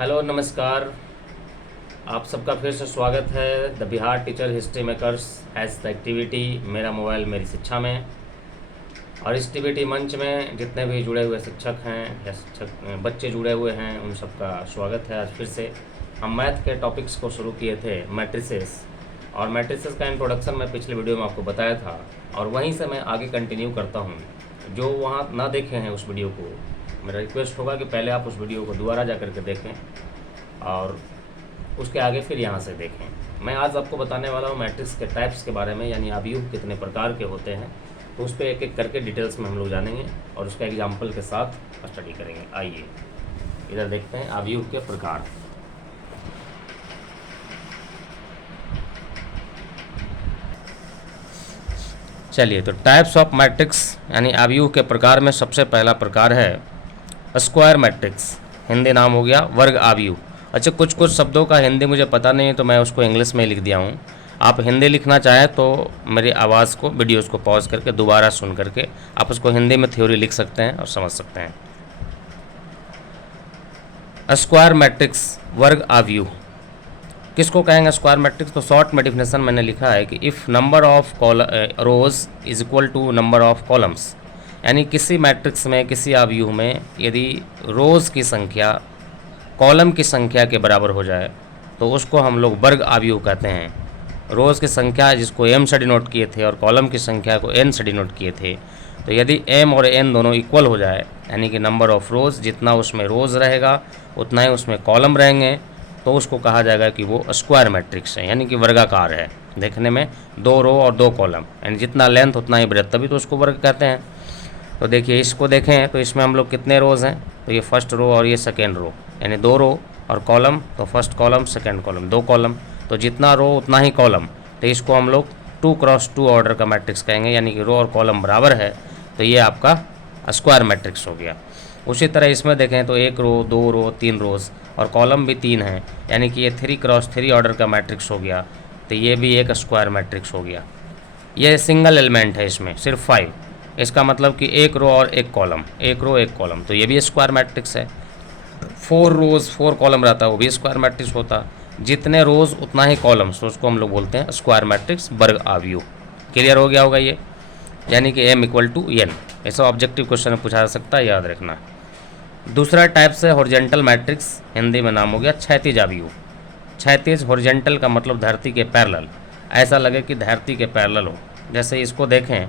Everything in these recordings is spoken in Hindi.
हेलो नमस्कार। आप सबका फिर से स्वागत है the Bihar teacher history makers as the activity मेरा मोबाइल मेरी शिक्षा में। और इस एक्टिविटी मंच में जितने भी जुड़े हुए शिक्षक हैं या शिक्षक बच्चे जुड़े हुए हैं उन सबका स्वागत है। आज फिर से हम मैथ के टॉपिक्स को शुरू किए थे, मैट्रिसेस। और मैट्रिसेस का इंट्रोडक्शन मैं पिछले वीडियो में आपको बताया था और वहीं से मैं आगे कंटिन्यू करता हूँ। जो वहाँ ना देखे हैं उस वीडियो को, मेरा रिक्वेस्ट होगा कि पहले आप उस वीडियो को दोबारा जा करके देखें और उसके आगे फिर यहाँ से देखें। मैं आज आपको बताने वाला हूँ मैट्रिक्स के टाइप्स के बारे में, यानी अवयव कितने प्रकार के होते हैं। तो उस पर एक एक करके डिटेल्स में हम लोग जानेंगे और उसका एग्जाम्पल के साथ स्टडी करेंगे। आइए इधर देखते हैं अवयव के प्रकार। चलिए, तो टाइप्स ऑफ मैट्रिक्स यानी अवयव के प्रकार में सबसे पहला प्रकार है स्क्वायर मैट्रिक्स। हिंदी नाम हो गया वर्ग अवयव। अच्छा, कुछ कुछ शब्दों का हिंदी मुझे पता नहीं है तो मैं उसको इंग्लिश में लिख दिया हूँ। आप हिंदी लिखना चाहें तो मेरी आवाज़ को, वीडियोस को पॉज करके दोबारा सुन करके आप उसको हिंदी में थ्योरी लिख सकते हैं और समझ सकते हैं। स्क्वायर मैट्रिक्स वर्ग अवयव किसको कहेंगे स्क्वायर मैट्रिक्स? तो शॉर्ट में डिफिनेशन मैंने लिखा है कि if number of rows is equal to number of columns, यानी किसी मैट्रिक्स में, किसी अवयव में यदि रोज़ की संख्या कॉलम की संख्या के बराबर हो जाए तो उसको हम लोग वर्ग अवयव कहते हैं। रोज़ की संख्या जिसको m से डिनोट किए थे और कॉलम की संख्या को n से डिनोट किए थे, तो यदि m और n दोनों इक्वल हो जाए, यानी कि नंबर ऑफ़ रोज़, जितना उसमें रोज़ रहेगा उतना ही उसमें कॉलम रहेंगे, तो उसको कहा जाएगा कि वो स्क्वायर मैट्रिक्स है, यानी कि वर्गाकार है। देखने में 2 रो और 2 कॉलम, यानी जितना लेंथ उतना ही ब्रेथ, तभी तो उसको वर्ग कहते हैं। तो देखिए, इसको देखें तो इसमें हम लोग कितने रोज़ हैं? तो ये फर्स्ट रो और ये सेकेंड रो, यानी 2 रो और कॉलम, तो first column second column, 2 column, तो जितना रो उतना ही कॉलम। तो इसको हम लोग 2x2 ऑर्डर का मैट्रिक्स कहेंगे, यानी कि रो और कॉलम बराबर है, तो ये आपका स्क्वायर मैट्रिक्स हो गया। उसी तरह इसमें देखें तो 1 रो, 2 रो, 3 रोज़ और कॉलम भी 3 हैं, यानी कि ये 3x3 ऑर्डर का मैट्रिक्स हो गया, तो ये भी एक स्क्वायर मैट्रिक्स हो गया। ये सिंगल एलिमेंट है, इसमें सिर्फ 5, इसका मतलब कि 1 रो और 1 कॉलम, 1 रो 1 कॉलम, तो ये भी स्क्वायर मैट्रिक्स है। 4 रोज़ 4 कॉलम रहता है, वो भी स्क्वायर मैट्रिक्स होता। जितने रोज़ उतना ही कॉलम्स, उसको हम लोग बोलते हैं स्क्वायर मैट्रिक्स वर्ग अवयव। क्लियर हो गया होगा ये, यानी कि m इक्वल टू n। ऐसा ऑब्जेक्टिव क्वेश्चन में पूछा जा सकता है, याद रखना। दूसरा टाइप से हॉरिजॉन्टल मैट्रिक्स, हिंदी में नाम हो गया क्षैतिज अवयव। क्षैतिज, हॉरिजॉन्टल का मतलब धरती के पैरेलल, ऐसा लगे कि धरती के पैरेलल हो। जैसे इसको देखें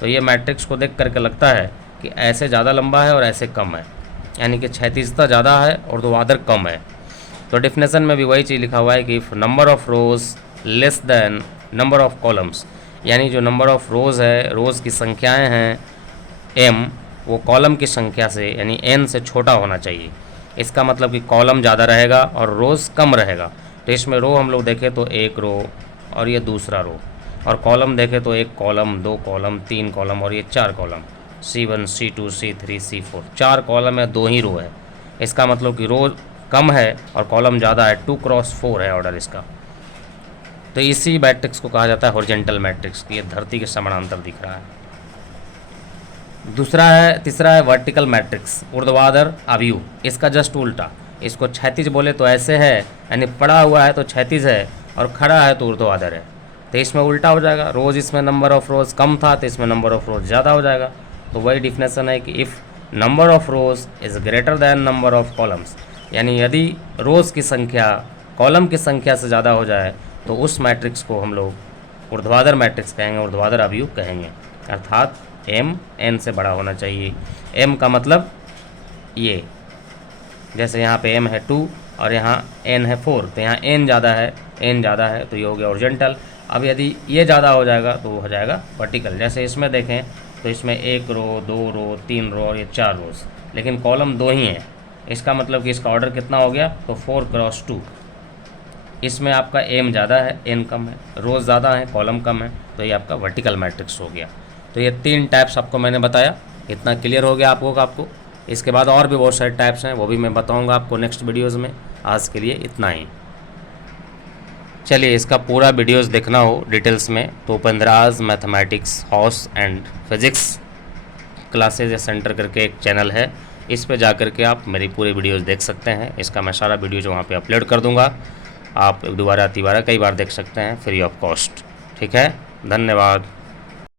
तो ये मैट्रिक्स को देख करके लगता है कि ऐसे ज़्यादा लंबा है और ऐसे कम है, यानी कि क्षैतिजता ज़्यादा है और ऊर्ध्वाधर कम है। तो डेफिनेशन में भी वही चीज़ लिखा हुआ है कि if number of rows less than number of columns, यानी जो नंबर ऑफ़ रोज़ है, रोज़ की संख्याएं हैं m, वो कॉलम की संख्या से यानी n से छोटा होना चाहिए। इसका मतलब कि कॉलम ज़्यादा रहेगा और रोज़ कम रहेगा। तो इसमें रो हम लोग देखें तो 1 रो और ये दूसरा रो, और कॉलम देखें तो 1 कॉलम, 2 कॉलम, 3 कॉलम और ये 4 column, C1 C2 C3 C4, 4 column है, 2 ही रो है। इसका मतलब कि रो कम है और कॉलम ज़्यादा है, 2x4 है ऑर्डर इसका। तो इसी मैट्रिक्स को कहा जाता है हॉरिजॉन्टल मैट्रिक्स, कि ये धरती के समानांतर दिख रहा है। तीसरा है वर्टिकल मैट्रिक्स, ऊर्ध्वाधर अवयव। इसका जस्ट उल्टा, इसको क्षैतिज बोले तो ऐसे है, यानी पड़ा हुआ है तो क्षैतिज है और खड़ा है तो ऊर्ध्वाधर है। तो इसमें उल्टा हो जाएगा, रोज़ इसमें नंबर ऑफ़ रोज़ कम था तो इसमें नंबर ऑफ़ रोज़ ज़्यादा हो जाएगा। तो वही डिफिनेशन है कि if number of rows is greater than number of columns, यानी यदि रोज़ की संख्या कॉलम की संख्या से ज़्यादा हो जाए तो उस मैट्रिक्स को हम लोग ऊर्ध्वाधर मैट्रिक्स कहेंगे, ऊर्ध्वाधर अवयव कहेंगे। अर्थात m n से बड़ा होना चाहिए। m का मतलब ये, जैसे यहाँ पे m है 2 और यहाँ n है 4, तो यहाँ n ज़्यादा है, n ज़्यादा है तो ये हो गया ओरिजेंटल। अब यदि ये ज़्यादा हो जाएगा तो हो जाएगा वर्टिकल। जैसे इसमें देखें तो इसमें 1 रो, 2 रो, 3 रो और ये 4 रोज़, लेकिन कॉलम 2 ही हैं। इसका मतलब कि इसका ऑर्डर कितना हो गया? तो 4x2। इसमें आपका m ज़्यादा है, n कम है, रोज़ ज़्यादा है, कॉलम कम है, तो ये आपका वर्टिकल मैट्रिक्स हो गया। तो ये 3 टाइप्स आपको मैंने बताया। इतना क्लियर हो गया आपको। इसके बाद और भी बहुत सारे टाइप्स हैं, वो भी मैं बताऊंगा आपको नेक्स्ट वीडियोज़ में। आज के लिए इतना ही। चलिए, इसका पूरा वीडियोज़ देखना हो डिटेल्स में तो Upendra's mathematics house and physics classes या सेंटर करके एक चैनल है, इस पे जा कर के आप मेरी पूरी वीडियोज़ देख सकते हैं। इसका मैं सारा वीडियो जो वहाँ पे अपलोड कर दूँगा, आप दोबारा तिबारा कई बार देख सकते हैं फ्री ऑफ कॉस्ट। ठीक है, धन्यवाद।